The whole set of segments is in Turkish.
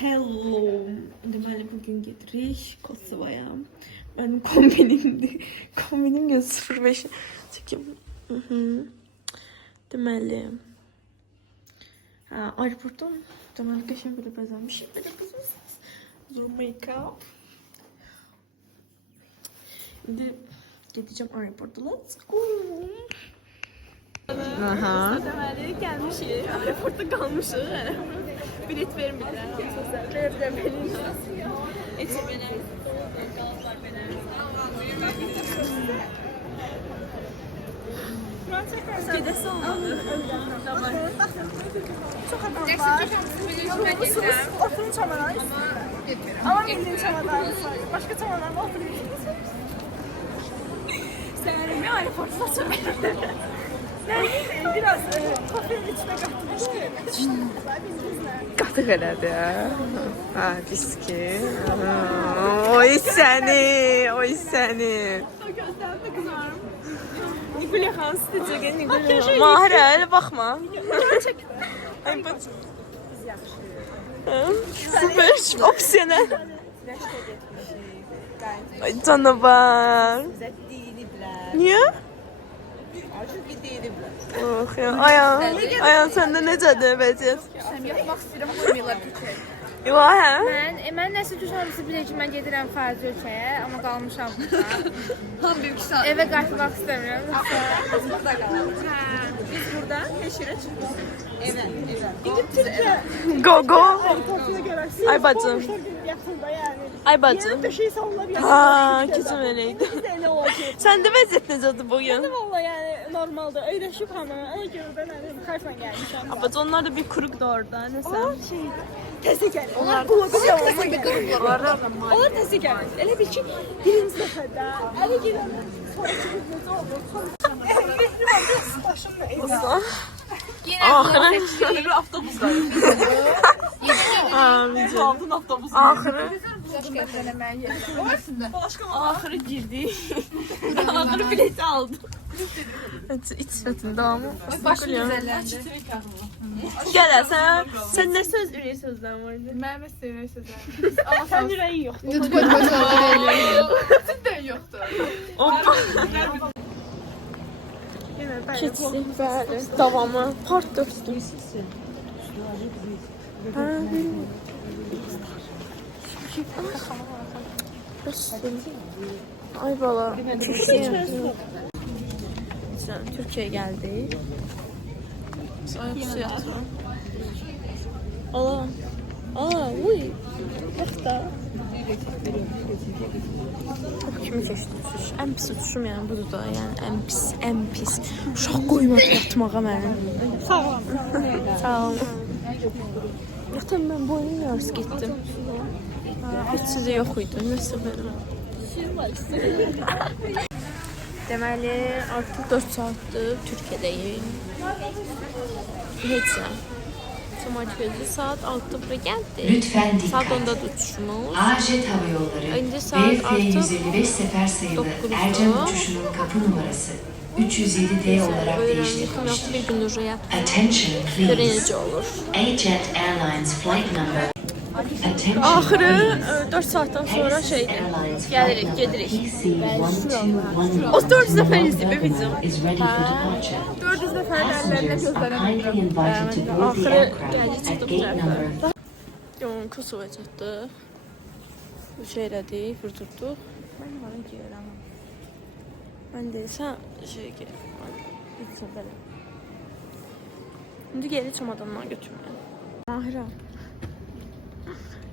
Hello. Deməli bugün gedirik Kosova'ya. Benim kombinimdi. Kombinim göz 05 çekim. Deməli. Aeroportdan deməli qəşəng belə bəzənmişik. Belə qızmışsınız. Zoom make-up. Şimdi gideceğim aeroporta. Let's go. Aha. Deməli gəlmişik. Aeroportda qalmışıq. Bilet vermirlər. Vermirlər benim. Eti benim. Qalaslar benim. Gedəsi olmadı. Çok adam var. Yorulmuşsunuz. Oturun çamana. Ama bildiğin çamalarınız var. Başka çamalar var. Oturuyorsunuz. Sen bir aeroportda söyledim. Biraz kafenin içine kattım. Qatıq elədi. Ha, viski. Oy səni, oy səni. Gözlerimde kızarım. Nigulya xan istəyəcək, Nigulya. Mahirə, elə baxma. Ay bax. Süper, opsiyonel. Ay canavar. Niyə? Oh ya, Ayan səndə necədir vəziyyət? Yapmak istiyorum. Koymuyorlar Türkiye'ye. Yox, hə? Mən nəsə düşünürəm bilir ki, mən gedirəm xarici ölkəyə, amma qalmışam burada. Tam büyük saat. Evə qayıtmaq istəmirəm. Biz burada kalalım. Biz burada Heşir'e çıkıyoruz. Evet. Gidip Türkiye. Go go. Korkuya göre. Ay bacım. Yakında yani. Ay bacım. Yarın da şey sallar ya. Ha, kesin öyleydi. Biz de ne olacak? Səndə vəziyyət necədir bugün? Vallahi yani normalde öyle şu kanı. Ona göre ben hani kayfan gelmişim. Abacı onlar da bir kuruk da orada. Nəsə? O şey. Teseker. Onlar kulağı olsa bir Onlar Onlar teseker. Elə bil ki birinci dəfədə ələ gələndə sonra necə olur? Başımla eyvah. Axırı. Bir avtobus var. Aldın avtobusu. Axırı. Başka Axırı girdi. Axırı bileti aldı. İç sifətin davamı. Başı güzəlləndi. Gəl sən nə söz ürək sözdən vardı? Mən sevə sözə. Sen yüreği yok. Sizdən yoxdur. Hoppa. Keçsin, bəli. Davamı. Part 4. Ay bala. Türkiye'ye geldik. Tiyatro. Uy. Bak da. Kimi keçdiniz? Ən pis uçuşum yəni budur da, yəni ən pis. Uşaq qoymadı yatmağa mənim. Sağ ol. Sağ olun. Yatan mən boynum yarısı getdim. Heç sizə yox idi, nəsə belə. Deməli, artıq 4 saatdır Türkiyədəyim. Heç nə. Cumartesi saat 6'da geldi. Lütfen Saat dikkat. 10'da uçuşumuz. AJet Hava Yolları Önce saat BF-155 sefer sayılı 9'da. Ercan uçuşunun kapı numarası 307D olarak Yoxdur değiştirilmiştir. bir gün oraya. Attention Görün please. necə olur. AJet Airlines flight number. Attention Axırı please. 4 saatdən sonra Pegasus şeydir. Airlines Gəlirik, flight gedirik. PC1219 O 4 dəfə izləyib bizim. is ready for departure. 400 defa Passengers are kindly invited to board the Axırı aircraft gəldik at çıxdıq gate tərəfə. number. Yoğun Kosova çatdıq. Bu şey elədik, vurdurduq. Mən var geyirəm. Mən də sən şey geyirəm. Heç belə. İndi geri çamadandan götürməyəm. Mahirə.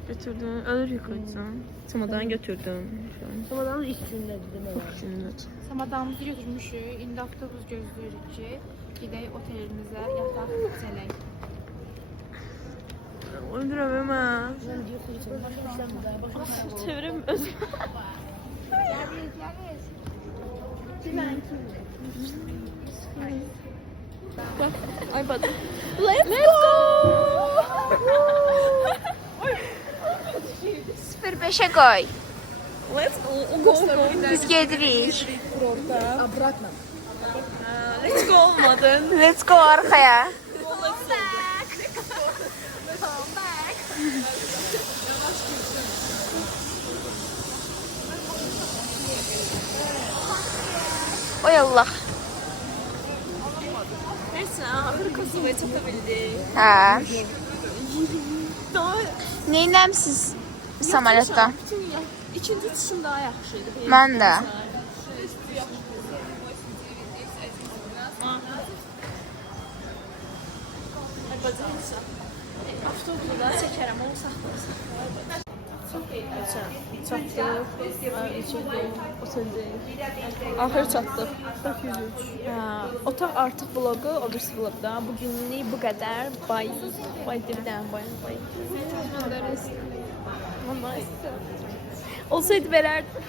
Götürdüm, ölür koyacağım. Çamadanı götürdüm. Çamadanın üstünde bizim Çok güzel. Samadamızı götürmüşük. İndi avtobus gözləyirik ki, gedək otelimizə yataq gələk. Öldüremem ha. Çevirem özüm. Ay bak. Let's go. 05'e koy. Let's go. Biz gedirik. Let's go olmadın. Let's go arkaya. İnşallah. Neyse, ahır Kosova'ya çata bildik. Hə. Daha Neynəmsiz samolyotda? bütün ikinci uçuşum daha yaxşıydı. Mən də. Bacaysa. Avtobusda da çəkərəm, onu saxlarsan. Çatdıq, içirdik, oturduk. Axır çatdıq. Otaq artıq vlogu, o birisi vlogda. Bugünlük bu qədər. Bay. Bay divdən, bay. Olsaydı verərdim.